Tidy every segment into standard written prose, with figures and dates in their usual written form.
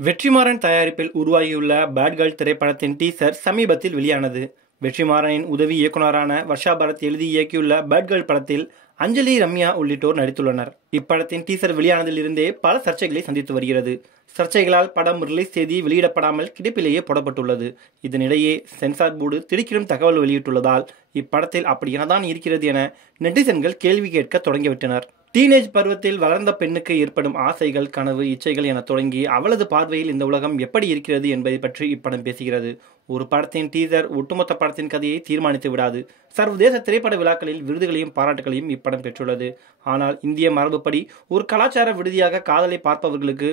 வெற்றிமாறன் தயாரிப்பில் உருவாகியுள்ள bad girl திரைப்படத்தின் டீசர் சமீபத்தில் வெளியானது. வெற்றிமாறனின் உதவி இயக்குனரான வர்ஷா பரத் எழுதி இயக்கியுள்ள பேட் கேர்ள் படத்தில் அஞ்சலி, ரம்யா உள்ளிட்டோர் நடித்துள்ளனர். இப்படத்தின் டீசர் வெளியானதில் இருந்தே பல சர்ச்சைகளை சந்தித்து வருகிறது. சர்ச்சைகளால் படம் ரிலீஸ் தேதி வெளியிடப்படாமல் கிடப்பிலேயே போடப்பட்டுள்ளது. இதனிடையே சென்சார் போர்டு திடுக்கிடும் தகவல் வெளியிட்டுள்ளதால் இப்படத்தில் அப்படி என்னதான் இருக்கிறது என நெட்டிசன்கள் கேள்வி கேட்க தொடங்கிவிட்டனர். டீனேஜ் பருவத்தில் வளர்ந்த பெண்ணுக்கு ஏற்படும் ஆசைகள், கனவு, இச்சைகள் என தொடங்கி அவளது பார்வையில் இந்த உலகம் எப்படி இருக்கிறது என்பதை பற்றி இப்படம் பேசுகிறது. ஒரு படத்தின் டீசர் ஒட்டுமொத்த படத்தின் கதையை தீர்மானித்து விடாது. சர்வதேச திரைப்பட விழாக்களில் விருதுகளையும் பாராட்டுகளையும் இப்படம் பெற்றுள்ளது. ஆனால் இந்திய மரபுப்படி ஒரு கலாச்சார விடுதியாக காதலை பார்ப்பவர்களுக்கு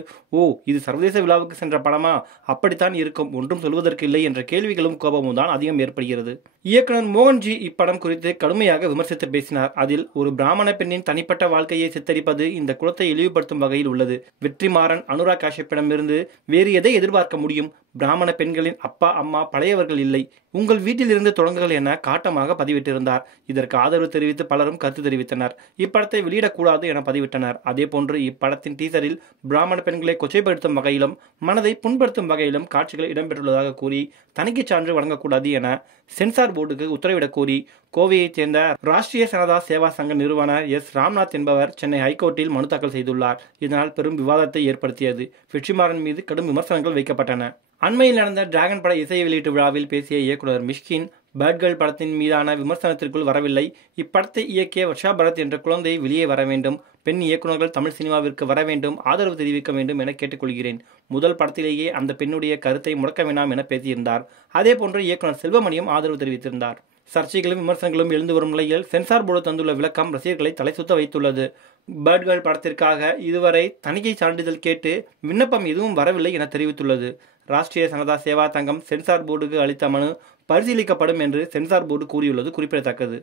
இது சர்வதேச விழாவுக்கு சென்ற படமா, அப்படித்தான் இருக்கும், ஒன்றும் சொல்வதற்கு இல்லை என்ற கேள்விகளும் கோபமும் தான் அதிகம் ஏற்படுகிறது. இயக்குனர் மோகன்ஜி இப்படம் குறித்து கடுமையாக விமர்சித்து பேசினார். அதில் ஒரு பிராமண பெண்ணின் தனிப்பட்ட வாழ்க்கையை சித்தரிப்பது இந்த குலத்தை இழிவுபடுத்தும் வகையில் உள்ளது. வெற்றிமாறன் அனுராக் காஷ்யப்பிடமிருந்து வேறு எதை எதிர்பார்க்க முடியும்? பிராமண பெண்களின் அப்பா அம்மா பழையவர்கள் இல்லை, உங்கள் வீட்டில் இருந்து தொடங்குகள் என காட்டமாக பதிவிட்டிருந்தார். இதற்கு ஆதரவு தெரிவித்து பலரும் கருத்து தெரிவித்தனர். இப்படத்தை வெளியிடக்கூடாது என பதிவிட்டனர். அதேபோன்று இப்படத்தின் டீசரில் பிராமண பெண்களை கொச்சைப்படுத்தும் வகையிலும் மனதை புண்படுத்தும் வகையிலும் காட்சிகள் இடம்பெற்றுள்ளதாக கூறி தணிக்கை சான்று வழங்கக்கூடாது என சென்சார் போர்டுக்கு உத்தரவிடக் கோரி கோவையைச் சேர்ந்த ராஷ்டிரிய சனதா சேவா சங்க நிறுவனர் எஸ். ராம்நாத் என்பவர் சென்னை ஹைகோர்ட்டில் மனு தாக்கல் செய்துள்ளார். இதனால் பெரும் விவாதத்தை ஏற்படுத்தியது. வெற்றிமாறன் மீது கடும் விமர்சனங்கள் வைக்கப்பட்டன. அண்மையில் நடந்த டிராகன் பட இசை வெளியீட்டு விழாவில் பேசிய இயக்குனர் மிஷ்கின் பேட் கேர்ள் படத்தின் மீதான விமர்சனத்திற்குள் வரவில்லை. இப்படத்தை இயக்கிய வர்ஷா பரத் என்ற குழந்தை வெளியே வர வேண்டும், பெண் இயக்குநர்கள் தமிழ் சினிமாவிற்கு வர வேண்டும், ஆதரவு தெரிவிக்க வேண்டும் என கேட்டுக்கொள்கிறேன். முதல் படத்திலேயே அந்த பெண்ணுடைய கருத்தை முடக்க வேண்டாம் என பேசியிருந்தார். அதேபோன்று இயக்குனர் செல்வமணியும் ஆதரவு தெரிவித்திருந்தார். சர்ச்சைகளும் விமர்சனங்களும் எழுந்து வரும் நிலையில் சென்சார் போர்டு தந்துள்ள விளக்கம் ரசிகர்களை தலைசுத்த வைத்துள்ளது. பேட் கேர்ள் படத்திற்காக இதுவரை தணிக்கை சான்றிதழ் கேட்டு விண்ணப்பம் எதுவும் வரவில்லை என தெரிவித்துள்ளது. ராஷ்டிரிய சனதா சேவா சங்கம் சென்சார் போர்டுக்கு அளித்த மனு பரிசீலிக்கப்படும் என்று சென்சார் போர்டு கூறியுள்ளது குறிப்பிடத்தக்கது.